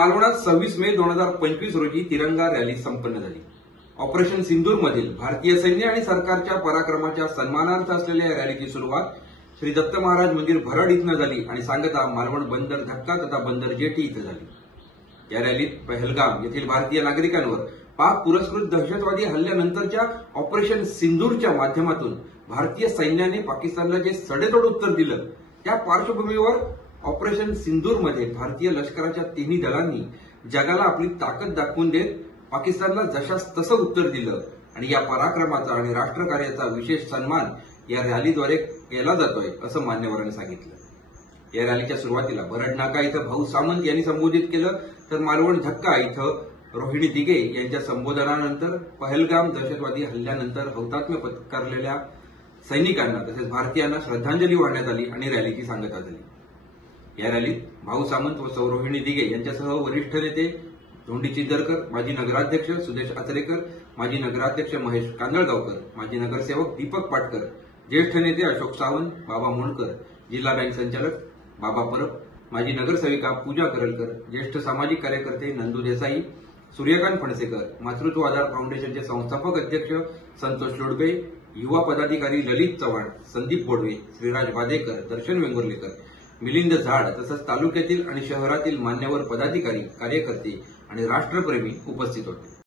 मालवणात 26 मे 2025 रोजी तिरंगा रॅली संपन्न झाली। ऑपरेशन सिंदूर मधील भारतीय सैन्य आणि सरकारच्या पराक्रमाच्या सन्मानार्थ असलेल्या या रॅलीची सुरुवात श्री दत्त महाराज मंदिर भरड इथनं झाली आणि सांगता मालवण बंदर धक्का तथा बंदर जेटी इथं झाली। या रॅलीत पहलगाम येथील भारतीय नागरिकांवर पाक पुरस्कृत दहशतवादी हल्ल्यानंतरच्या ऑपरेशन सिंदूरच्या माध्यमातून भारतीय सैन्याने पाकिस्तानला जे सडेतोड उत्तर दिलं, त्या पार्श्वभूमीवर ऑपरेशन सिंदूरमध्ये भारतीय लष्कराच्या तिन्ही दलांनी जगाला आपली ताकद दाखवून देत पाकिस्तानला जशास तसं उत्तर दिलं आणि या पराक्रमाचा आणि राष्ट्रकार्याचा विशेष सन्मान या रॅलीद्वारे केला जातोय असं मान्यवरांनी सांगितलं। या रॅलीच्या सुरुवातीला बरड नाका इथं भाऊ सामंत यांनी संबोधित केलं, तर मालवण धक्का इथं रोहिणी दिघे यांच्या संबोधनानंतर पहलगाम दहशतवादी हल्ल्यानंतर हौतात्म्य पत्करलेल्या सैनिकांना तसेच भारतीयांना श्रद्धांजली वाहण्यात आली आणि रॅलीची सांगता झाली। या रॅलीत भाऊ सामंत व सौ रोहिणी दिघे यांच्यासह वरिष्ठ नेते धोंडी चिंदरकर, माजी नगराध्यक्ष सुदेश आचरेकर, माजी नगराध्यक्ष महेश कांदळगावकर, माजी नगरसेवक दीपक पाटकर, ज्येष्ठ नेते अशोक सावंत, बाबा मुंडकर, जिल्हा बँक संचालक बाबा परब, माजी नगरसेविका पूजा करलकर, ज्येष्ठ सामाजिक कार्यकर्ते नंदू देसाई, सूर्यकांत फणसेकर, मातृत्व आधार फाउंडेशनचे संस्थापक अध्यक्ष संतोष लोडबे, युवा पदाधिकारी ललित चव्हाण, संदीप बोडवे, श्रीराज वादेकर, दर्शन वेंगुर्लेकर, मिलिंद झाड तसंच तालुक्यातील आणि शहरातील मान्यवर पदाधिकारी, कार्यकर्ते आणि राष्ट्रप्रेमी उपस्थित होते।